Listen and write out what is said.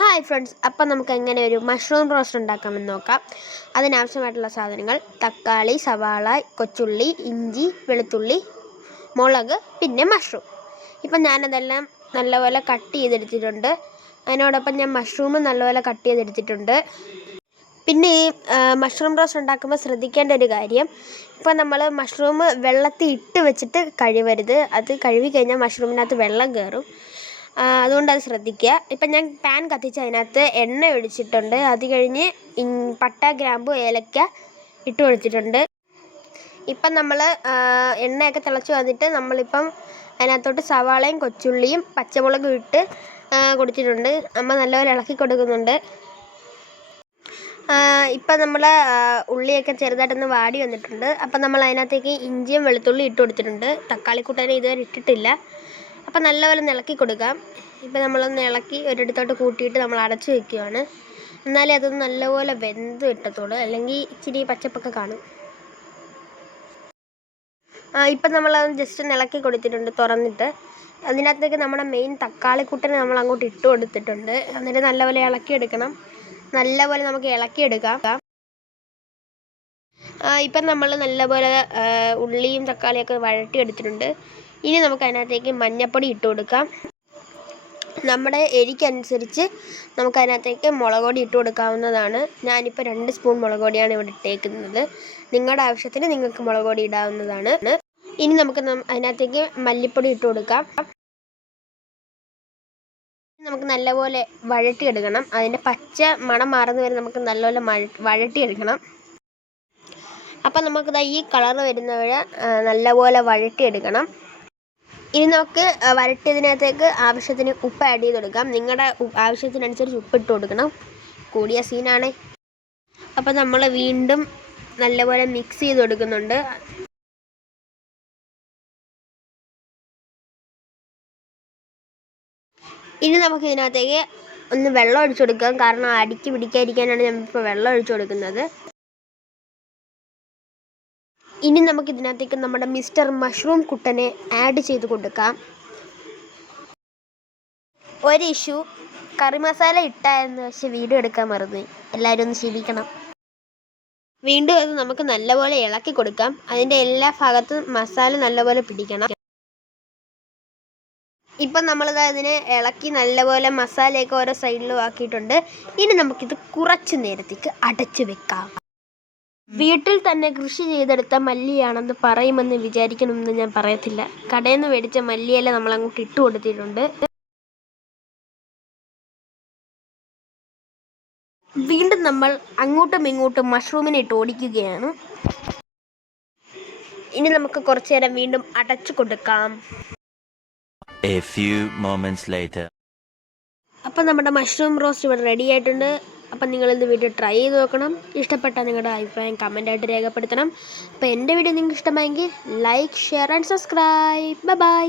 Hi friends അപ്പം നമുക്ക് എങ്ങനെ ഒരു മഷ്റൂം റോസ്റ്റ് ഉണ്ടാക്കാമെന്ന് നോക്കാം. അതിനാവശ്യമായിട്ടുള്ള സാധനങ്ങൾ തക്കാളി സവാള കൊച്ചുള്ളി ഇഞ്ചി വെളുത്തുള്ളി മുളക് പിന്നെ മഷ്റൂം ഇപ്പം ഞാനതെല്ലാം നല്ലപോലെ കട്ട് ചെയ്തെടുത്തിട്ടുണ്ട്. അതിനോടൊപ്പം ഞാൻ മഷ്റൂം നല്ലപോലെ കട്ട് ചെയ്തെടുത്തിട്ടുണ്ട്. പിന്നെ ഈ മഷ്റൂം റോസ്റ്റ് ഉണ്ടാക്കുമ്പോൾ ശ്രദ്ധിക്കേണ്ട ഒരു കാര്യം ഇപ്പോൾ നമ്മൾ മഷ്റൂം വെള്ളത്തിൽ ഇട്ട് വെച്ചിട്ട് കഴിവരുത്. അത് കഴുകി കഴിഞ്ഞാൽ മഷ്റൂമിനകത്ത് വെള്ളം കയറും അതുകൊണ്ട് അത് ശ്രദ്ധിക്കുക. ഇപ്പം ഞാൻ പാൻ കത്തിച്ച് അതിനകത്ത് എണ്ണ ഒഴിച്ചിട്ടുണ്ട്. അത് കഴിഞ്ഞ് പട്ട ഗ്രാമ്പു ഏലക്ക ഇട്ട് കൊടുത്തിട്ടുണ്ട് ഇപ്പം നമ്മൾ എണ്ണയൊക്കെ തിളച്ച് വന്നിട്ട് നമ്മളിപ്പം അതിനകത്തോട്ട് സവാളയും കൊച്ചുള്ളിയും പച്ചമുളകും ഇട്ട് കൊടുത്തിട്ടുണ്ട്. അമ്മ നല്ലപോലെ ഇളക്കി കൊടുക്കുന്നുണ്ട്. ഇപ്പം നമ്മൾ ഉള്ളിയൊക്കെ ചെറുതായിട്ടൊന്ന് വാടി വന്നിട്ടുണ്ട്. അപ്പം നമ്മൾ അതിനകത്തേക്ക് ഇഞ്ചിയും വെളുത്തുള്ളിയും ഇട്ട് കൊടുത്തിട്ടുണ്ട്. തക്കാളിക്കൂട്ടാൻ ഇതുവരെ ഇട്ടിട്ടില്ല. അപ്പം നല്ലപോലെ ഇളക്കി കൊടുക്കാം. ഇപ്പോൾ നമ്മളൊന്ന് ഇളക്കി ഒരിടത്തോട്ട് കൂട്ടിയിട്ട് നമ്മൾ അടച്ചു വെക്കുകയാണ് എന്നാലേ അതൊന്ന് നല്ലപോലെ വെന്ത് കിട്ടത്തുള്ളൂ. അല്ലെങ്കിൽ ഇച്ചിരി പച്ചപ്പൊക്കെ കാണും. ആ ഇപ്പം നമ്മളത് ജസ്റ്റ് ഒന്ന് ഇളക്കി കൊടുത്തിട്ടുണ്ട് തുറന്നിട്ട്. അതിനകത്തേക്ക് നമ്മുടെ മെയിൻ തക്കാളിക്കുട്ടനെ നമ്മൾ അങ്ങോട്ട് ഇട്ട് കൊടുത്തിട്ടുണ്ട്. എന്നിട്ട് നല്ലപോലെ ഇളക്കിയെടുക്കണം നല്ലപോലെ നമുക്ക് ഇളക്കിയെടുക്കാം ഇപ്പം നമ്മൾ നല്ലപോലെ ഉള്ളിയും തക്കാളിയൊക്കെ വഴറ്റിയെടുത്തിട്ടുണ്ട് ഇനി നമുക്ക് അതിനകത്തേക്ക് മഞ്ഞൾപ്പൊടി ഇട്ട് കൊടുക്കാം. നമ്മുടെ എരിക്കനുസരിച്ച് നമുക്ക് അതിനകത്തേക്ക് മുളക് പൊടി ഇട്ട് കൊടുക്കാവുന്നതാണ്. ഞാനിപ്പോൾ രണ്ട് സ്പൂൺ മുളക് പൊടിയാണ് ഇവിടെ ഇട്ടേക്കുന്നത്. നിങ്ങളുടെ ആവശ്യത്തിന് നിങ്ങൾക്ക് മുളക് പൊടി ഇടാവുന്നതാണ്. ഇനി നമുക്ക് അതിനകത്തേക്ക് മല്ലിപ്പൊടി ഇട്ട് കൊടുക്കാം. നമുക്ക് നല്ലപോലെ വഴട്ടിയെടുക്കണം അതിന്റെ പച്ച മണം മാറുന്ന വരെ നമുക്ക് നല്ലപോലെ വഴട്ടിയെടുക്കണം അപ്പം നമുക്കിതാ ഈ കളർ വരുന്നവരെ നല്ലപോലെ വഴറ്റിയെടുക്കണം. ഇനി നമുക്ക് വരട്ടിയതിനകത്തേക്ക് ആവശ്യത്തിന് ഉപ്പ് ആഡ് ചെയ്ത് കൊടുക്കാം നിങ്ങളുടെ ആവശ്യത്തിനനുസരിച്ച് ഉപ്പ് ഇട്ട് കൊടുക്കണം. കൂടിയ സീനാണ് അപ്പോൾ നമ്മൾ വീണ്ടും നല്ലപോലെ മിക്സ് ചെയ്ത് കൊടുക്കുന്നുണ്ട്. ഇനി നമുക്ക് ഇതിനകത്തേക്ക് ഒന്ന് വെള്ളം ഒഴിച്ചു കൊടുക്കാം. കാരണം അടിക്ക് പിടിക്കാതിരിക്കാനാണ് നമ്മളിപ്പോൾ വെള്ളം ഒഴിച്ചു കൊടുക്കുന്നത്. ഇനി നമുക്ക് ഇതിനകത്തേക്ക് നമ്മുടെ മിസ്റ്റർ മഷ്റൂം കുട്ടനെ ആഡ് ചെയ്ത് കൊടുക്കാം. ഒരു ഇഷ്യൂ കറി മസാല ഇട്ടായിരുന്നു പക്ഷെ വീഡിയോ എടുക്കാൻ മറന്നു എല്ലാവരും ഒന്ന് ക്ഷമിക്കണം വീണ്ടും അത് നമുക്ക് നല്ലപോലെ ഇളക്കി കൊടുക്കാം. അതിന്റെ എല്ലാ ഭാഗത്തും മസാല നല്ലപോലെ പിടിക്കണം. ഇപ്പം നമ്മളിത് അതിനെ ഇളക്കി നല്ലപോലെ മസാലയൊക്കെ ഓരോ സൈഡിലും ആക്കിയിട്ടുണ്ട്. ഇനി നമുക്കിത് കുറച്ച് നേരത്തേക്ക് അടച്ചു വെക്കാം. വീട്ടിൽ തന്നെ കൃഷി ചെയ്തെടുത്ത മല്ലിയാണെന്ന് പറയുമെന്ന് വിചാരിക്കണമെന്ന് ഞാൻ പറയത്തില്ല. കടയിൽ നിന്ന് മേടിച്ച മല്ലിയില നമ്മൾ അങ്ങോട്ട് ഇട്ട് കൊടുത്തിട്ടുണ്ട്. വീണ്ടും നമ്മൾ അങ്ങോട്ടും ഇങ്ങോട്ടും മഷ്റൂമിനെ ഇട്ട് ഓടിക്കുകയാണ്. ഇനി നമുക്ക് കുറച്ചു നേരം വീണ്ടും അടച്ചു കൊടുക്കാം. A few moments later. അപ്പം നമ്മുടെ മഷ്റൂം റോസ്റ്റ് ഇവിടെ റെഡി ആയിട്ടുണ്ട്. അപ്പം നിങ്ങളിത് വീഡിയോ ട്രൈ ചെയ്ത് നോക്കണം. ഇഷ്ടപ്പെട്ടാൽ നിങ്ങളുടെ അഭിപ്രായം കമന്റായിട്ട് രേഖപ്പെടുത്തണം. അപ്പോൾ എന്റെ വീഡിയോ നിങ്ങൾക്ക് ഇഷ്ടമായെങ്കിൽ like share and subscribe bye bye